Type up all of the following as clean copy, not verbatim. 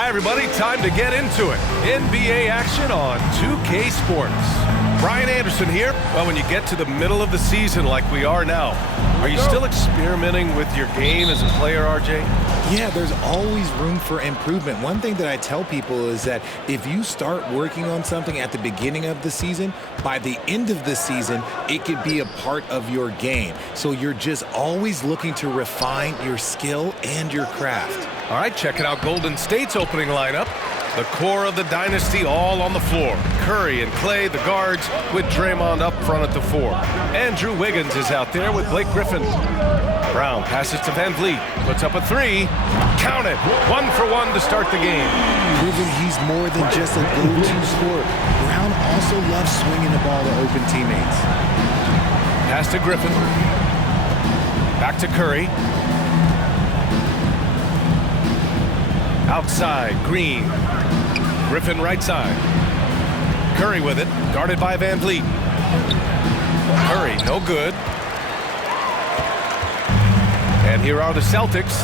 Hi, everybody. Time to get into it. NBA action on 2K Sports. Brian Anderson here. Well, when you get to the middle of the season like we are now, are you still experimenting with your game as a player, RJ? Yeah, there's always room for improvement. One thing that I tell people is that if you start working on something at the beginning of the season, by the end of the season, it could be a part of your game. So you're just always looking to refine your skill and your craft. All right, checking out Golden State's opening lineup. The core of the dynasty all on the floor. Curry and Clay, the guards, with Draymond up front at the 4. Andrew Wiggins is out there with Blake Griffin. Brown passes to Van Vliet, puts up a 3. Count it, 1 for 1 to start the game. Proving he's more than just a go-to scorer. Brown also loves swinging the ball to open teammates. Pass to Griffin. Back to Curry. Outside, Green. Griffin right side. Curry with it, guarded by Van Vliet. Curry, no good. And here are the Celtics.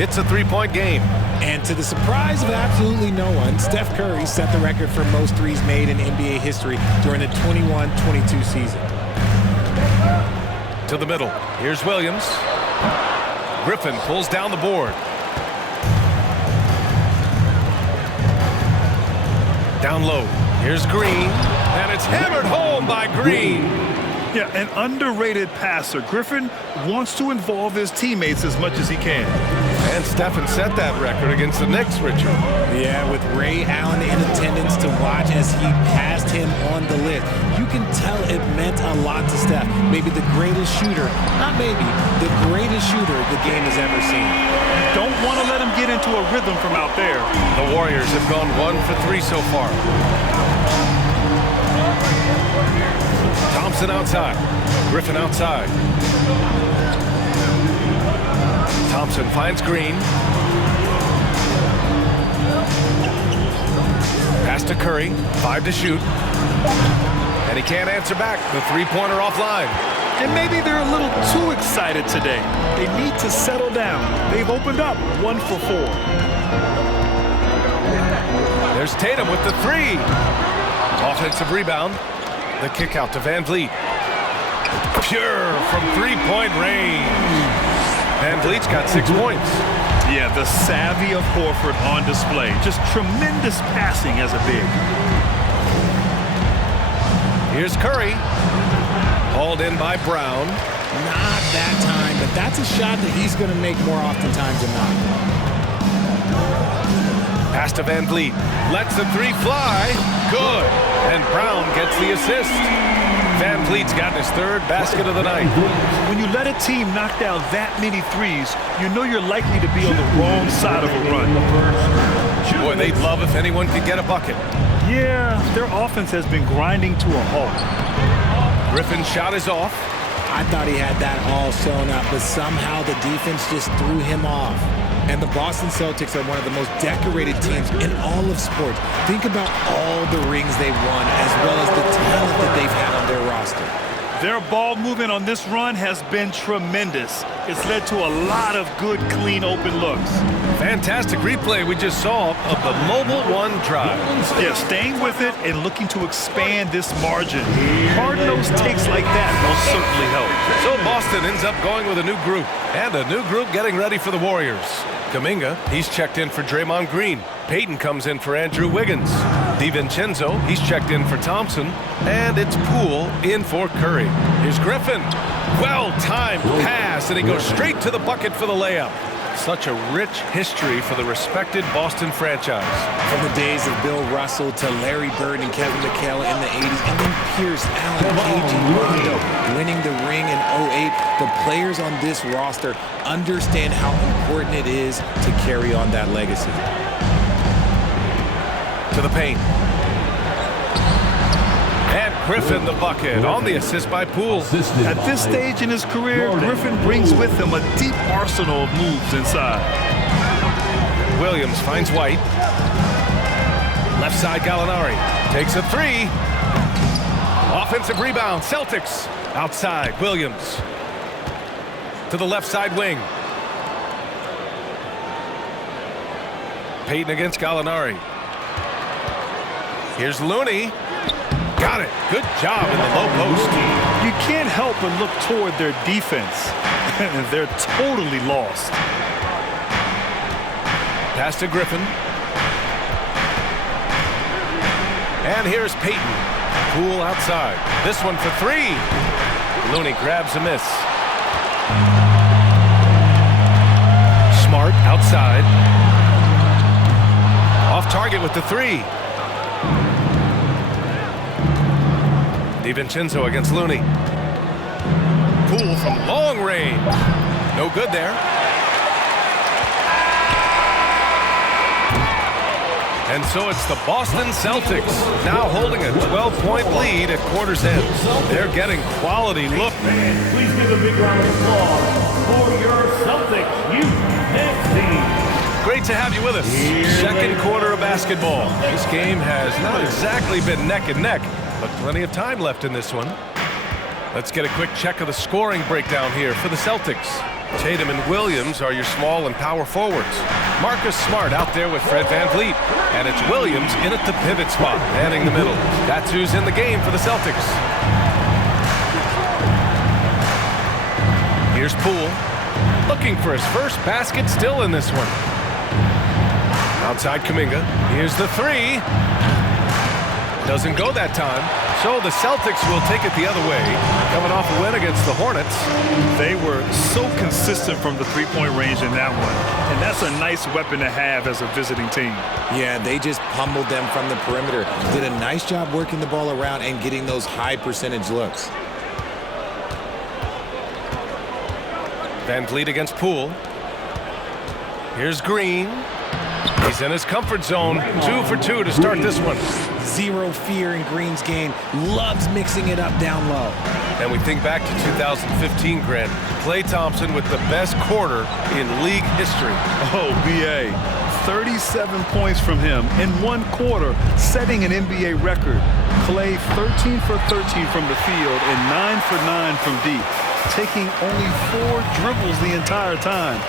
It's a 3-point game. And to the surprise of absolutely no one, Steph Curry set the record for most threes made in NBA history during the 21-22 season. To the middle. Here's Williams. Griffin pulls down the board. Down low. Here's Green. And it's hammered home by Green. Yeah, an underrated passer. Griffin wants to involve his teammates as much as he can. And Stephen set that record against the Knicks, Richard. Yeah, with Ray Allen in attendance to watch as he passed him on the list. You can tell it meant a lot to Steph. Maybe the greatest shooter, not maybe, the greatest shooter the game has ever seen. Don't want to let him get into a rhythm from out there. The Warriors have gone 1 for 3 so far. Thompson outside. Griffin outside. Thompson finds Green. Pass to Curry. 5 to shoot. And he can't answer back. The three-pointer offline. And maybe they're a little too excited today. They need to settle down. They've opened up 1 for 4. There's Tatum with the 3. Offensive rebound. The kick out to Van Vliet. Pure from three-point range. Van Vliet's got 6 points. Yeah, the savvy of Horford on display. Just tremendous passing as a big. Here's Curry. Hauled in by Brown. Not that time, but that's a shot that he's going to make more oftentimes than not. Pass to Van Vliet. Lets the 3 fly. Good. And Brown gets the assist. Van Vliet's gotten his 3rd basket of the night. When you let a team knock down that many threes, you know you're likely to be on the wrong side of a run. Boy, they'd love if anyone could get a bucket. Yeah, their offense has been grinding to a halt. Griffin's shot is off. I thought he had that all sewn up, but somehow the defense just threw him off. And the Boston Celtics are one of the most decorated teams in all of sports. Think about all the rings they've won, as well as the talent that they've had on their roster. Their ball movement on this run has been tremendous. It's led to a lot of good, clean, open looks. Fantastic replay we just saw of the Mobile One drive. Yeah, staying with it and looking to expand this margin. Hard-nosed takes like that will certainly help. So Boston ends up going with a new group, and a new group getting ready for the Warriors. Kuminga, he's checked in for Draymond Green. Payton comes in for Andrew Wiggins. DiVincenzo, he's checked in for Thompson. And it's Poole in for Curry. Here's Griffin. Well-timed pass, and he goes straight to the bucket for the layup. Such a rich history for the respected Boston franchise. From the days of Bill Russell to Larry Bird and Kevin McHale in the 80s, and then Pierce, Allen, KG, Rondo winning the ring in 08. The players on this roster understand how important it is to carry on that legacy. To the paint. And Griffin the bucket on the assist by Poole. At this stage in his career, Griffin brings with him a deep arsenal of moves inside. Williams finds White. Left side Gallinari takes a 3. Offensive rebound, Celtics. Outside, Williams. To the left side wing. Payton against Gallinari. Here's Looney. Got it. Good job in the low post. You can't help but look toward their defense. They're totally lost. Pass to Griffin. And here's Payton. Poole outside. This one for three. Looney grabs a miss. Smart outside. Off target with the three. DiVincenzo against Looney. Poole from long range. No good there. And so it's the Boston Celtics now holding a 12-point lead at quarter's end. They're getting quality look. Please give a big round of applause for your Celtics youth team. Great to have you with us. Second quarter of basketball. This game has not exactly been neck and neck, but plenty of time left in this one. Let's get a quick check of the scoring breakdown here for the Celtics. Tatum and Williams are your small and power forwards. Marcus Smart out there with Fred VanVleet. And it's Williams in at the pivot spot, manning the middle. That's who's in the game for the Celtics. Here's Poole. Looking for his first basket, still in this one. Outside Kuminga. Here's the three. Doesn't go that time. So the Celtics will take it the other way. Coming off a win against the Hornets. They were so consistent from the three-point range in that one. And that's a nice weapon to have as a visiting team. Yeah, they just pummeled them from the perimeter. Did a nice job working the ball around and getting those high percentage looks. VanVleet against Poole. Here's Green. He's in his comfort zone. 2 for 2 to start this one. Zero fear in Green's game. Loves mixing it up down low. And we think back to 2015, Grant. Klay Thompson with the best quarter in league history. Oh, B.A. 37 points from him in one quarter, setting an NBA record. Klay 13 for 13 from the field and 9 for 9 from deep, taking only 4 dribbles the entire time.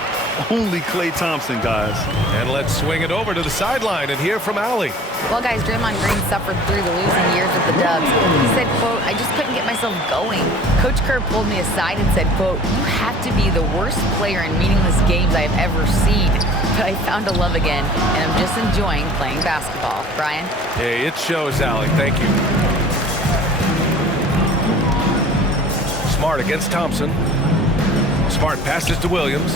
Only Klay Thompson, guys. And let's swing it over to the sideline and hear from Allie. Well, guys, Draymond Green suffered through the losing years with the Dubs. He said, quote, "I just couldn't get myself going." Coach Kerr pulled me aside and said, quote, "You have to be the worst player in meaningless games I have ever seen. But I found a love again, and I'm just enjoying playing basketball." Brian? Hey, it shows, Allie. Thank you. Smart against Thompson. Smart passes to Williams.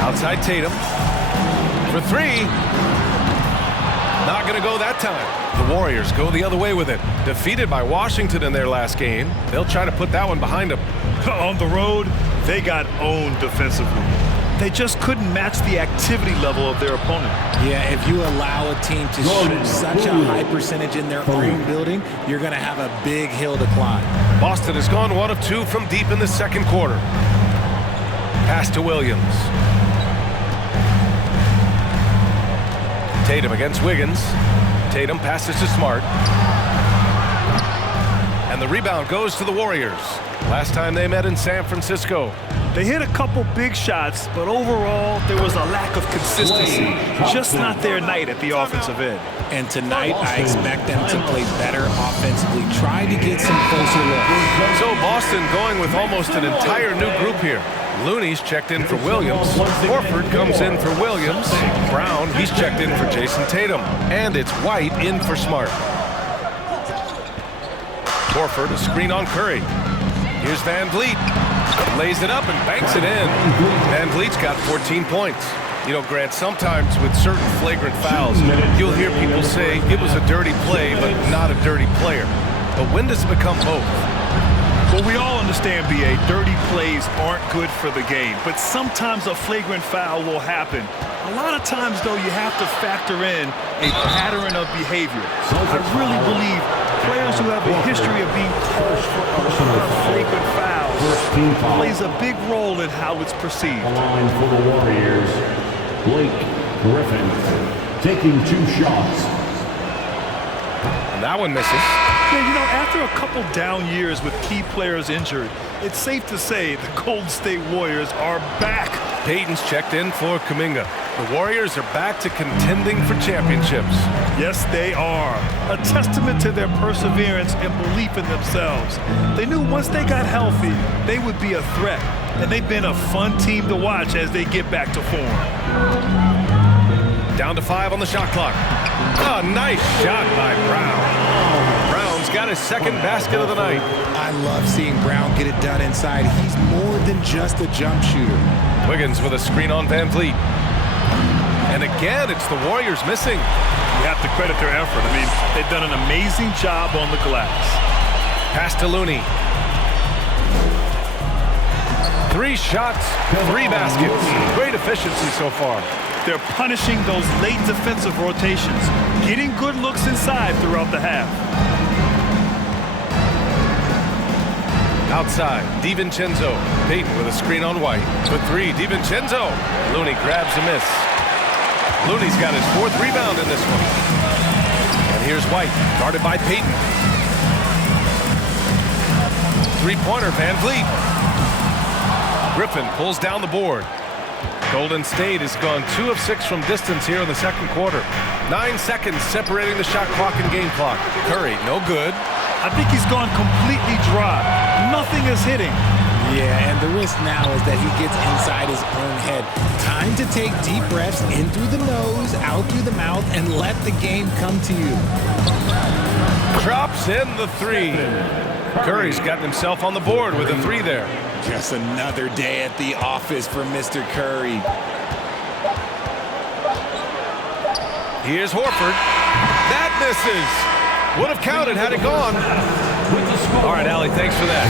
Outside Tatum. For three. Not going to go that time. The Warriors go the other way with it. Defeated by Washington in their last game. They'll try to put that one behind them. On the road, they got owned defensively. They just couldn't match the activity level of their opponent. Yeah, if you allow a team to shoot such a high percentage in their own building, you're going to have a big hill to climb. Boston has gone 1 of 2 from deep in the second quarter. Pass to Williams. Tatum against Wiggins. Tatum passes to Smart. And the rebound goes to the Warriors. Last time they met in San Francisco. They hit a couple big shots, but overall, there was a lack of consistency. Just not their night at the offensive end. And tonight, I expect them to play better offensively. Try to get some closer looks. So Boston going with almost an entire new group here. Looney's checked in for Williams. Horford comes in for Williams. Brown, he's checked in for Jason Tatum. And it's White in for Smart. Horford, a screen on Curry. Here's VanVleet. Lays it up and banks it in. VanVleet's got 14 points. You know, Grant, sometimes with certain flagrant fouls, you'll hear people say it was a dirty play, but not a dirty player. But when does it become both? Well, we all understand, B.A., dirty plays aren't good for the game, but sometimes a flagrant foul will happen. A lot of times, though, you have to factor in a pattern of behavior. I really believe players who have a history of being called for flagrant fouls plays a big role in how it's perceived. Line for the Warriors, Blake Griffin taking 2 shots. And that one misses. Yeah, you know, after a couple down years with key players injured, it's safe to say the Golden State Warriors are back Payton's checked in for Kuminga. The Warriors are back to contending for championships. Yes, they are. A testament to their perseverance and belief in themselves. They knew once they got healthy, they would be a threat. And they've been a fun team to watch as they get back to form. Down to 5 on the shot clock. Oh, nice shot by Brown. Brown's got his second basket of the night. I love seeing Brown get it done inside. He's more than just a jump shooter. Wiggins with a screen on Van Vliet. And again, it's the Warriors missing. You have to credit their effort. I mean, they've done an amazing job on the glass. Pass to Looney. 3 shots, 3 baskets. Great efficiency so far. They're punishing those late defensive rotations, getting good looks inside throughout the half. Outside, DiVincenzo. Payton with a screen on White. For 3, DiVincenzo. Looney grabs a miss. Looney's got his 4th rebound in this one. And here's White, guarded by Payton. 3-pointer, Van Vliet. Griffin pulls down the board. Golden State has gone 2 of 6 from distance here in the second quarter. 9 seconds separating the shot clock and game clock. Curry, no good. I think he's gone completely dry. Nothing is hitting. Yeah, and the risk now is that he gets inside his own head. Time to take deep breaths in through the nose, out through the mouth, and let the game come to you. Drops in the 3. Curry's gotten himself on the board with a 3 there. Just another day at the office for Mr. Curry. Here's Horford. That misses. Would have counted had it gone. All right, Allie, thanks for that.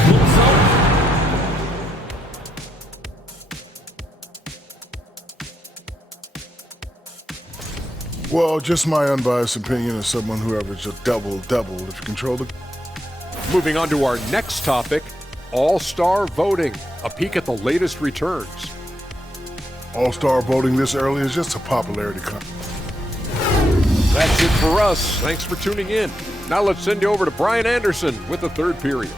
Well, just my unbiased opinion as someone who averaged a double-double if you control the... Moving on to our next topic, All-Star voting. A peek at the latest returns. All-Star voting this early is just a popularity contest. That's it for us. Thanks for tuning in. Now let's send you over to Brian Anderson with the third period.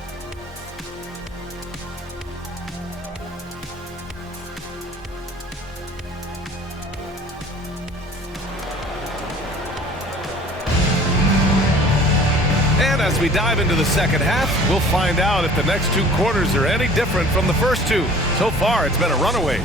And as we dive into the second half, we'll find out if the next 2 quarters are any different from the first 2. So far, it's been a runaway.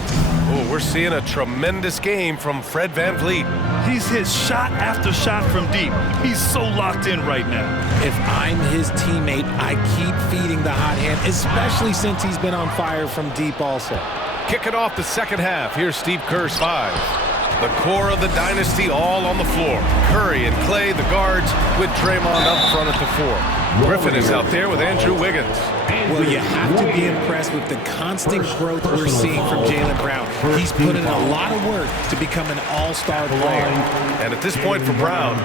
Oh, we're seeing a tremendous game from Fred Van Vliet. He's hit shot after shot from deep. He's so locked in right now. If I'm his teammate, I keep feeding the hot hand, especially since he's been on fire from deep also. Kicking off the second half, here's Steve Kerr's 5. The core of the dynasty all on the floor. Curry and Clay, the guards, with Draymond up front at the 4. Griffin is out there with Andrew Wiggins. Well, you have to be impressed with the constant growth we're seeing from Jaylen Brown. He's put in a lot of work to become an all-star player. And at this point for Brown,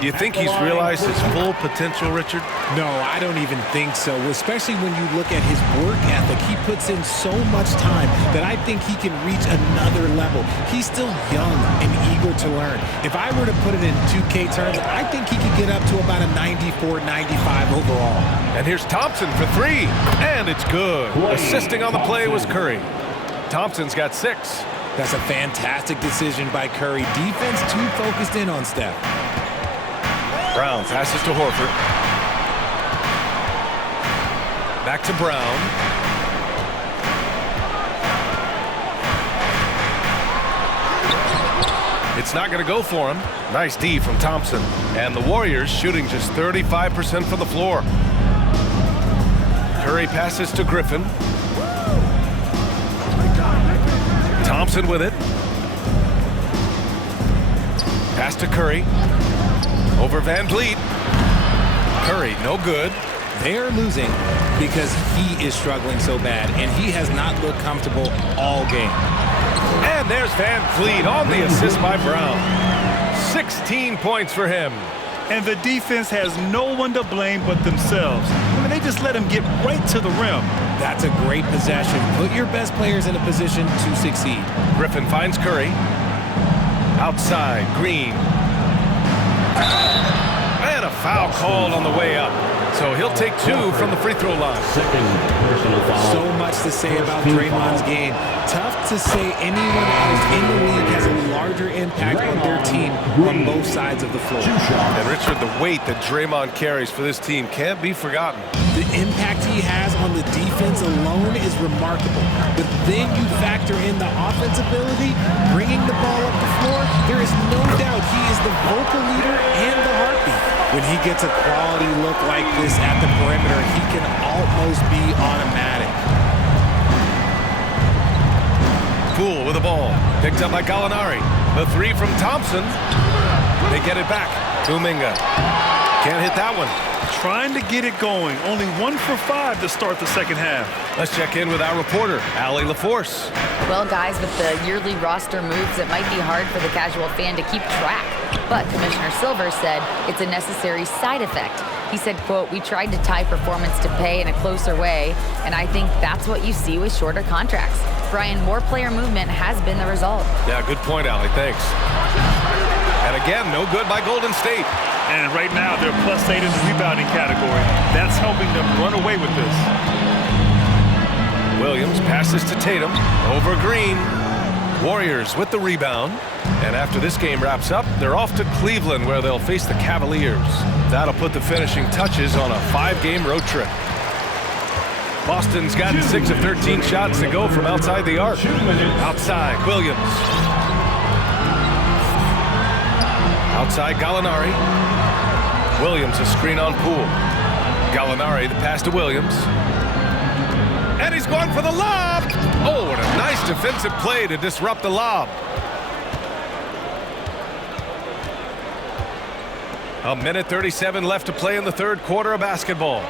do you think he's realized his full potential, Richard? No, I don't even think so, especially when you look at his work ethic. He puts in so much time that I think he can reach another level. He's still young and eager to learn. If I were to put it in 2K terms, I think he could get up to about a 94, 95 overall. And here's Thompson for 3, and it's good. Assisting on the play was Curry. Thompson's got 6. That's a fantastic decision by Curry. Defense too focused in on Steph. Brown passes to Horford. Back to Brown. It's not going to go for him. Nice D from Thompson. And the Warriors shooting just 35% from the floor. Curry passes to Griffin. Thompson with it. Pass to Curry. Over Van Vliet. Curry, no good. They're losing because he is struggling so bad, and he has not looked comfortable all game. And there's Van Vliet on the assist by Brown. 16 points for him. And the defense has no one to blame but themselves. I mean, they just let him get right to the rim. That's a great possession. Put your best players in a position to succeed. Griffin finds Curry. Outside, Green. And a foul called on the way up. So he'll take 2 from the free throw line. Second personal foul. So much to say about Draymond's game. Tough to say anyone else in the league has a larger impact on their team on both sides of the floor. And Richard, the weight that Draymond carries for this team can't be forgotten. The impact he has on the defense alone is remarkable. But then you factor in the offense ability, bringing the ball up the floor. There is no doubt he is the vocal leader and the heartbeat. When he gets a quality look like this at the perimeter, he can almost be automatic. Poole with the ball. Picked up by Gallinari. The 3 from Thompson. They get it back. Kuminga. Can't hit that one. Trying to get it going. Only 1 for 5 to start the second half. Let's check in with our reporter, Allie LaForce. Well, guys, with the yearly roster moves, it might be hard for the casual fan to keep track. But Commissioner Silver said it's a necessary side effect. He said, quote, "We tried to tie performance to pay in a closer way, and I think that's what you see with shorter contracts." Brian, more player movement has been the result. Yeah, good point, Allie. Thanks. And again, no good by Golden State. And right now, they're +8 in the rebounding category. That's helping them run away with this. Williams passes to Tatum over Green. Warriors with the rebound. And after this game wraps up, they're off to Cleveland where they'll face the Cavaliers. That'll put the finishing touches on a 5-game road trip. Boston's got 6 of 13 shots to go from outside the arc. Outside, Williams. Outside, Gallinari. Williams a screen on Poole. Gallinari the pass to Williams. And he's going for the lob. Oh, what a nice defensive play to disrupt the lob. A minute 37 left to play in the third quarter of basketball.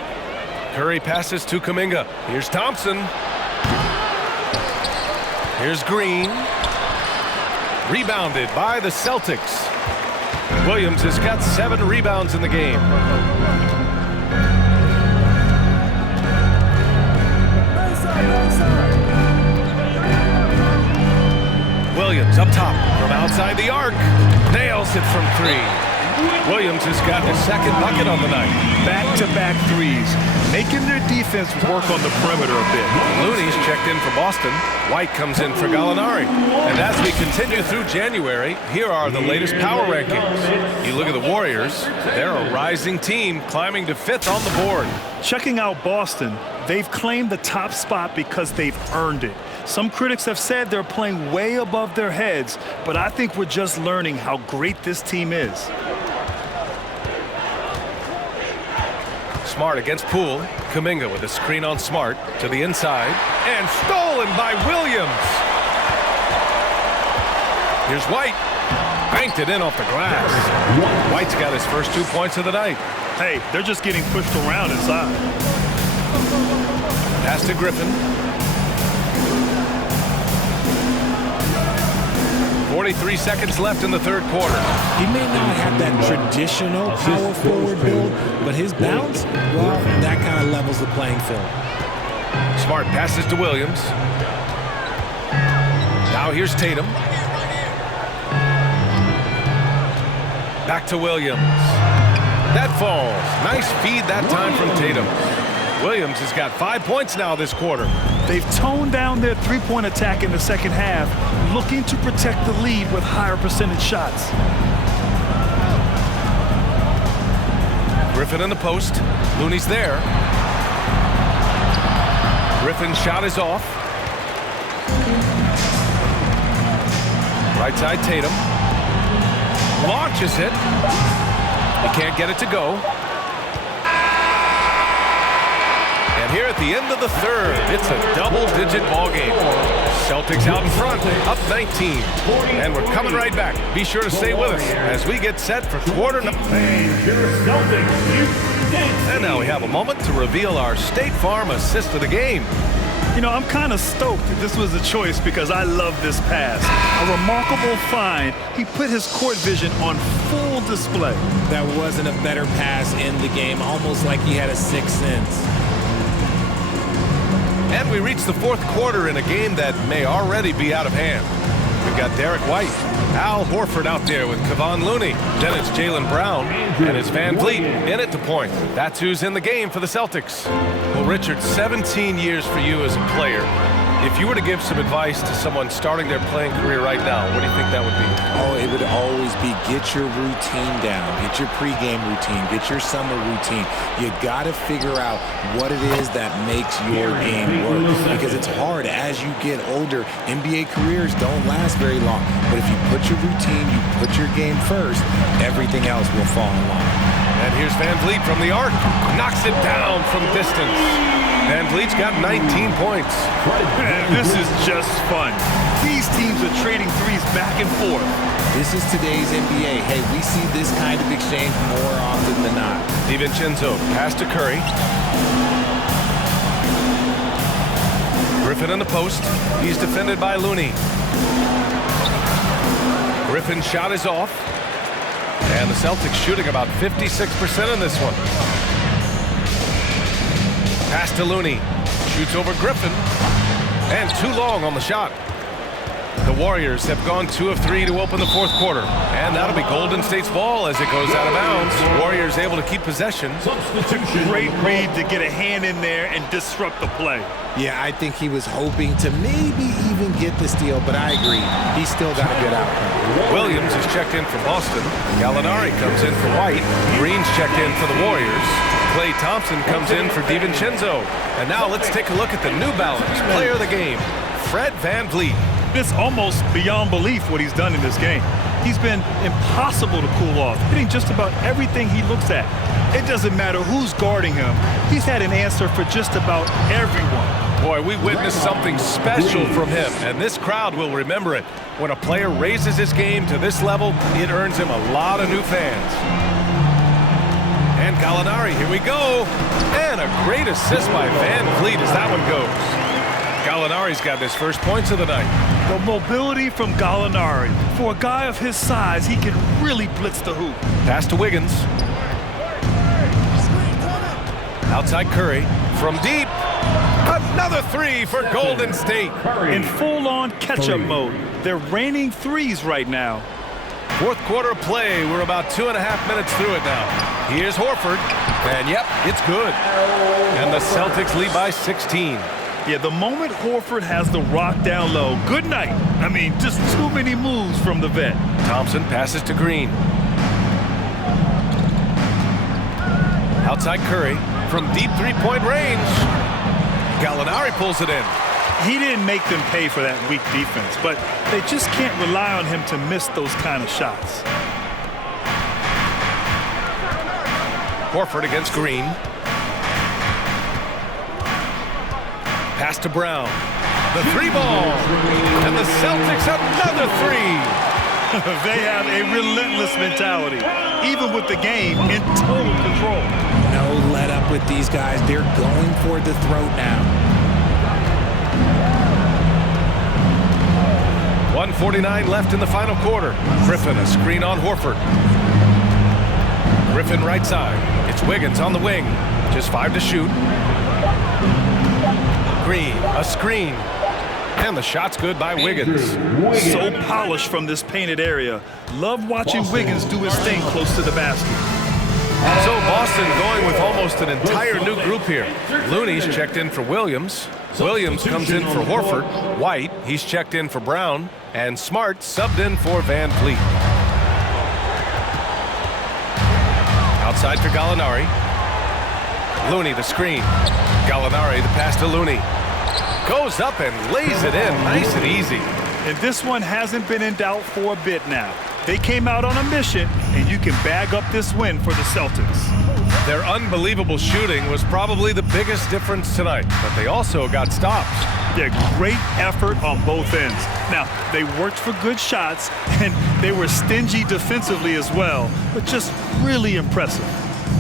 Curry passes to Kuminga. Here's Thompson. Here's Green. Rebounded by the Celtics. Williams has got 7 rebounds in the game. Williams up top from outside the arc. Nails it from 3. Williams has got his second bucket on the night. Back-to-back threes, making their defense work on the perimeter a bit. Looney's checked in for Boston. White comes in for Gallinari. And as we continue through January, here are the latest power rankings. You look at the Warriors, they're a rising team climbing to 5th on the board. Checking out Boston, they've claimed the top spot because they've earned it. Some critics have said they're playing way above their heads, but I think we're just learning how great this team is. Smart against Poole. Kuminga with a screen on Smart to the inside. And stolen by Williams. Here's White. Banked it in off the glass. White's got his first 2 points of the night. Hey, they're just getting pushed around inside. Pass to Griffin. 43 seconds left in the third quarter. He may not have that traditional power forward build, but his bounce, well, that kind of levels the playing field. Smart passes to Williams. Now here's Tatum. Back to Williams. That falls. Nice feed that time from Tatum. Williams has got 5 points now this quarter. They've toned down their three-point attack in the second half, looking to protect the lead with higher percentage shots. Griffin in the post. Looney's there. Griffin's shot is off. Right side, Tatum. Launches it. He can't get it to go. And here at the end of the third, it's a double-digit ball game. Celtics out in front, up 19. And we're coming right back. Be sure to stay with us as we get set for quarter number. And now we have a moment to reveal our State Farm assist of the game. You know, I'm kind of stoked that this was a choice because I love this pass. A remarkable find. He put his court vision on full display. That wasn't a better pass in the game, almost like he had a sixth sense. And we reach the fourth quarter in a game that may already be out of hand. We've got Derek White, Al Horford out there with Kevon Looney. Then it's Jaylen Brown, and it's Van Vliet in at the point. That's who's in the game for the Celtics. Well, Richard, 17 years for you as a player. If you were to give some advice to someone starting their playing career right now, what do you think that would be? Oh, it would always be get your routine down. Get your pregame routine. Get your summer routine. You got to figure out what it is that makes your game work. Because it's hard as you get older. NBA careers don't last very long. But if you put your routine, you put your game first, everything else will fall in line. And here's Van Vliet from the arc. Knocks it down from distance. Van Vliet's got 19 points. This is just fun. These teams are trading threes back and forth. This is today's NBA. Hey, we see this kind of exchange more often than not. DiVincenzo, pass to Curry. Griffin in the post. He's defended by Looney. Griffin's shot is off. And the Celtics shooting about 56% in this one. Pass to Looney. Shoots over Griffin. And too long on the shot. The Warriors have gone 2 of 3 to open the fourth quarter. And that'll be Golden State's ball as it goes out of bounds. Warriors able to keep possession. Great read to get a hand in there and disrupt the play. Yeah, I think he was hoping to maybe even get the steal, but I agree. He's still got a good outcome. Williams is checked in for Boston. Gallinari comes in for White. Green's checked in for the Warriors. Klay Thompson comes in for DiVincenzo. And now let's take a look at the New Balance player of the game, Fred VanVleet. It's almost beyond belief what he's done in this game. He's been impossible to cool off, hitting just about everything he looks at. It doesn't matter who's guarding him. He's had an answer for just about everyone. Boy, we witnessed something special from him, and this crowd will remember it. When a player raises his game to this level, it earns him a lot of new fans. And Gallinari, here we go. And a great assist by VanVleet as that one goes. Gallinari's got his first points of the night. The mobility from Gallinari. For a guy of his size, he can really blitz the hoop. Pass to Wiggins. Outside Curry. From deep. Another three for Golden State. In full-on catch-up mode. They're raining threes right now. Fourth quarter play. We're about 2.5 minutes through it now. Here's Horford. And yep, it's good. And the Celtics lead by 16. Yeah, the moment Horford has the rock down low, good night. I mean, just too many moves from the vet. Thompson passes to Green. Outside Curry from deep three-point range. Gallinari pulls it in. He didn't make them pay for that weak defense, but they just can't rely on him to miss those kind of shots. Horford against Green. Pass to Brown. The three ball. And the Celtics another three. They have a relentless mentality, even with the game in total control. No let up with these guys. They're going for the throat now. 1:49 left in the final quarter. Griffin a screen on Horford. Griffin right side. It's Wiggins on the wing. Just 5 to shoot. Green, a screen. And the shot's good by Wiggins. So polished from this painted area. Love watching Wiggins do his thing close to the basket. So Boston going with almost an entire new group here. Looney's checked in for Williams. Williams comes in for Horford. White, he's checked in for Brown. And Smart subbed in for VanVleet. Outside for Gallinari. Looney the screen. Gallinari the pass to Looney. Goes up and lays it in nice and easy. And this one hasn't been in doubt for a bit now. They came out on a mission, and you can bag up this win for the Celtics. Their unbelievable shooting was probably the biggest difference tonight, but they also got stops. Yeah, great effort on both ends. Now, they worked for good shots, and they were stingy defensively as well, but just really impressive.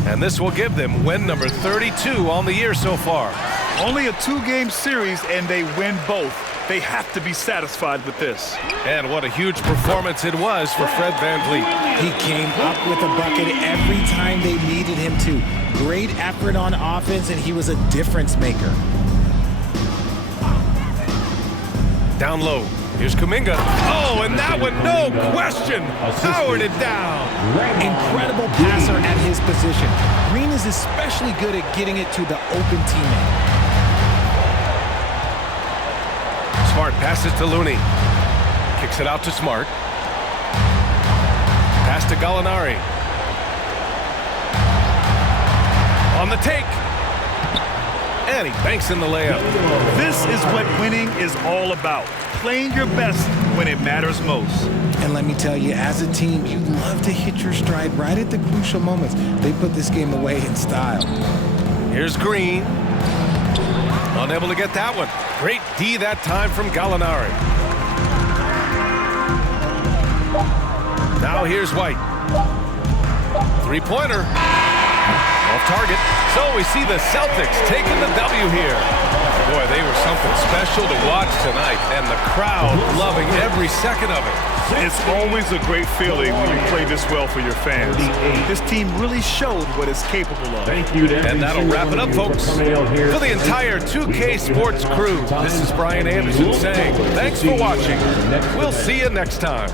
And this will give them win number 32 on the year so far. Only a 2-game series, and they win both. They have to be satisfied with this. And what a huge performance it was for Fred VanVleet. He came up with a bucket every time they needed him to. Great effort on offense, and he was a difference maker. Down low, Here's Kuminga. Oh, and that one, no question, powered it down. Incredible passer at his position. Green is especially good at getting it to the open teammate. Smart passes to Looney. Kicks it out to Smart. Pass to Gallinari. On the take. And he banks in the layup. This is what winning is all about. Playing your best when it matters most. And let me tell you, as a team, you love to hit your stride right at the crucial moments. They put this game away in style. Here's Green. Unable to get that one. Great D that time from Gallinari. Now here's White. Three-pointer. Off target. So we see the Celtics taking the W here. Boy, they were something special to watch tonight, and the crowd loving every second of it. It's always a great feeling when you play this well for your fans. This team really showed what it's capable of. Thank you to every And that'll wrap it up, single one of you folks. coming out here. For the entire 2K Sports crew, this is Brian Anderson saying thanks for watching. We'll see you next time.